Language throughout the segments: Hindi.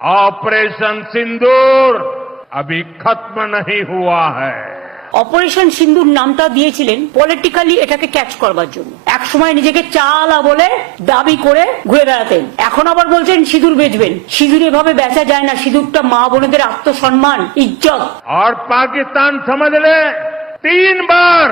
ऑपरेशन सिंदूर अभी खत्म नहीं हुआ है অপারেশন সিন্ধুর নামটা দিয়েছিলেন পলিটিক্যালি এটাকে ক্যাচ করবার জন্য এক সময় নিজেকে চালা বলে দাবি করে ঘুরে বেড়াতেন এখন আবার বলছেন সিঁদুর বেচবেন সিঁদুর এভাবে বেচা যায় না সিঁদুরটা মা বোনেদের আত্মসম্মান ইজ্জত और पाकिस्तान समझ ले तीन बार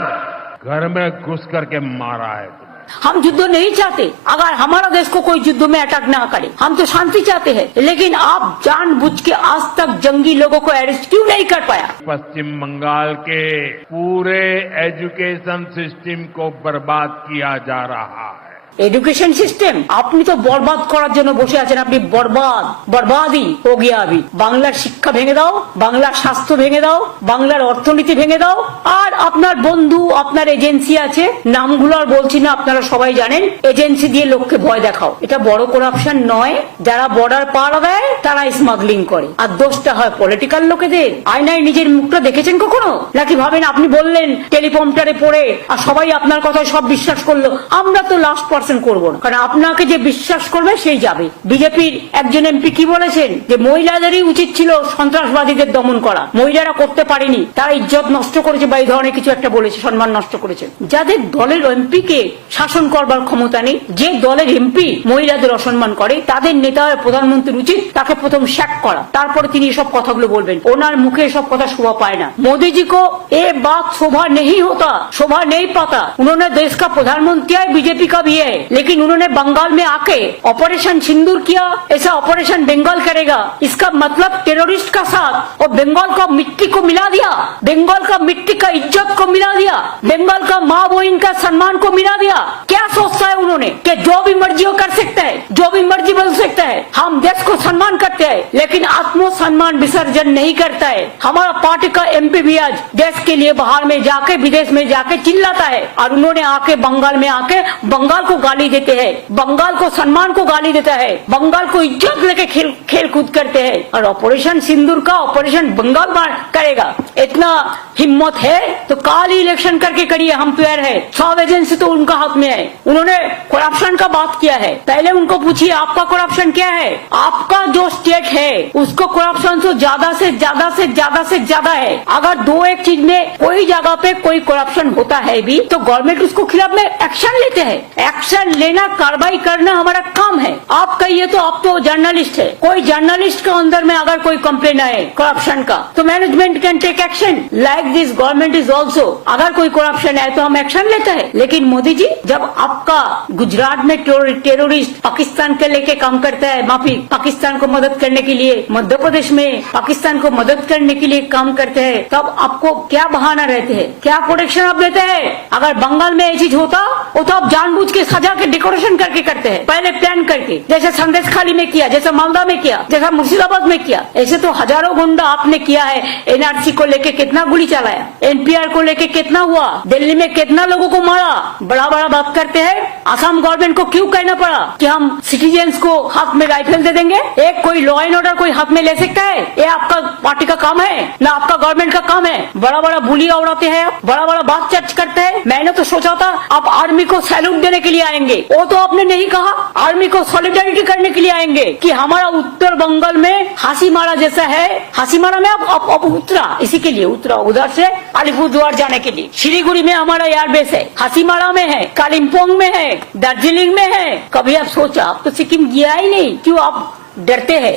घर में घुस करके मारा है तुम्हें हम युद्ध नहीं चाहते। अगर हमारा देश को कोई युद्ध में अटैक ना करे, हम तो शांति चाहते हैं। लेकिन आप जानबूझ के आज तक जंगी लोगों को अरेस्ट क्यों नहीं कर पाया? पश्चिम बंगाल के पूरे एजुकेशन सिस्टम को बर्बाद किया जा रहा है। এডুকেশন সিস্টেম আপনি তো বরবাদ করার জন্য বসে আছেন, আপনি বরবাদ বরবাদই ও গিয়া বাংলার শিক্ষা ভেঙে দাও, বাংলার স্বাস্থ্য ভেঙে দাও, বাংলার অর্থনীতি ভেঙে দাও, আর আপনার বন্ধু, আপনার এজেন্সি আছে, নামগুলো আর বলছি না, আপনারা সবাই জানেন, এজেন্সি দিয়ে লোককে ভয় দেখাও। এটা বড় করাপশন নয়, যারা বর্ডার পার দেয়, তারা স্মাগলিং করে। আর দোষটা হয় পলিটিক্যাল লোকেদের। আয়নায় নিজের মুখটা দেখেছেন কখনো? নাকি ভাবেন আপনি বললেন টেলিপম্পটারে পড়ে, আর সবাই আপনার কথায় সব বিশ্বাস করল? আমরা তো লাস্ট পার্সেন্ট করব না। কারণ আপনাকে যে বিশ্বাস করবে, সেই যাবে। বিজেপির একজন এমপি কি বলেছেন? যে মহিলাদেরই উচিত ছিল সন্ত্রাসবাদীদের দমন করা। মহিলারা করতে পারেনি। তারা ইজ্জত নষ্ট করেছে বা এই ধরনের কিছু একটা বলেছে, সম্মান নষ্ট করেছে। যাদের দলের এমপি কে শাসন করবার ক্ষমতা নেই, যে দলের এমপি মহিলাদের অসম্মান করে, তাদের নেতা প্রধানমন্ত্রীর উচিত তাকে প্রথম শ্যাক করা। তারপরে তিনি এসব কথাগুলো বলবেন। ওনার মুখে এসব কথা শোভা পায় না। মোদীজি কো এ বাত শোভা নেই হতা, শোভা নেই পাতা। উনোনে দেশ কা প্রধানমন্ত্রী বিজেপি কা ভি হ্যাঁ है लेकिन उन्होंने बंगाल में आके ऑपरेशन सिंदूर किया, ऐसा ऑपरेशन बंगाल करेगा। इसका मतलब टेररिस्ट का साथ और बंगाल का मिट्टी को मिला दिया। बंगाल का मिट्टी का इज़्ज़त को मिला दिया। बंगाल का माँ बहन का सम्मान को मिला दिया। क्या सोचता है उन्होंने कि जो भी मर्ज़ी वो कर सकता है, जो भी मर्ज़ी बोल सकता है, हम देश को सम्मान करते हैं, लेकिन आत्म सम्मान विसर्जन नहीं करता है। हमारा पार्टी का एमपी भी आज देश के लिए बाहर में जाके, विदेश में जाके चिल्लाता है। और उन्होंने आके बंगाल में आके बंगाल को गाली देते हैं। बंगाल को सम्मान को गाली देता है। बंगाल को इज़्ज़त लेके खेल खेल कूद करते हैं। और ऑपरेशन सिंदूर का ऑपरेशन बंगाल करेगा। इतना हिम्मत है तो काल इलेक्शन करके करिए, हम तैयार है। सब एजेंसी तो उनका हाथ में है। उन्होंने करप्शन का बात किया है। पहले उनको पूछिए, आपका करप्शन क्या है? आपका जो स्टेट है, उसको करप्शन तो ज़्यादा से ज़्यादा से ज़्यादा से ज़्यादा है। अगर दो एक चीज़ में कोई जगह पे कोई करप्शन होता है भी तो गवर्नमेंट उसको खिलाफ में एक्शन लेते हैं। एक्शन लेना, कार्रवाई करना हमारा काम है। आप कहिए तो आप तो जर्नलिस्ट है। कोई जर्नलिस्ट के अंदर में अगर कोई कंप्लेन आए करप्शन का तो management can take action like this government is also अगर कोई करप्शन है तो हम एक्शन लेते हैं। लेकिन मोदी जी, जब आपका गुजरात में टेरो- टेररिस्ट पाकिस्तान के लेके काम करता है, माफ़ी, पाकिस्तान को मदद करने के लिए, मध्य प्रदेश में पाकिस्तान को मदद करने के लिए काम करते हैं, तब आपको क्या बहाना रहते हैं? क्या प्रोटेक्शन आप देते हैं? अगर बंगाल में ये चीज़ होता, वो तो आप जानबूझ के सजा के डेकोरेशन करके करते हैं। पहले प्लान करके, जैसे संदेश खाली में किया, जैसे मालदा में किया, जैसा मुर्शिदाबाद में किया, ऐसे तो हज़ारों गुंडा आपने किया है। एनआरसी को लेके कितना गोली चलाया, एनपीआर को लेके कितना हुआ, दिल्ली में कितना लोगों को मारा बड़ा बड़ा बात करते हैं। आसाम गवर्नमेंट को क्यों कहना पड़ा कि हम सिटीजन्स को हाथ में राइफल दे देंगे? एक कोई लॉ एंड ऑर्डर कोई हाथ में ले सकता है? ये आपका पार्टी का काम है, ना आपका गवर्नमेंट का काम है। बड़ा बड़ा बुली उड़ाते हैं बड़ा बड़ा बात चर्च करते हैं। मैंने तो सोचा था, आप आर्मी को सैल्यूट देने के लिए आएँगे। वो तो आपने नहीं कहा आर्मी को सॉलिडारिटी करने के लिए आएँगे कि हमारा उत्तर बंगाल में हासीमारा जैसा है। हासीमारा में आप, अब, उतरा इसी के लिए उतरा उधर से अलीपुरद्वार जाने के लिए। श्रीगुड़ी में हमारा एयरबेस है हासीमारा में है कालिम्पोंग में है दार्जिलिंग में है। कभी आप सोचा आप तो सिक्किम गया ही नहीं क्यों आप डरते हैं?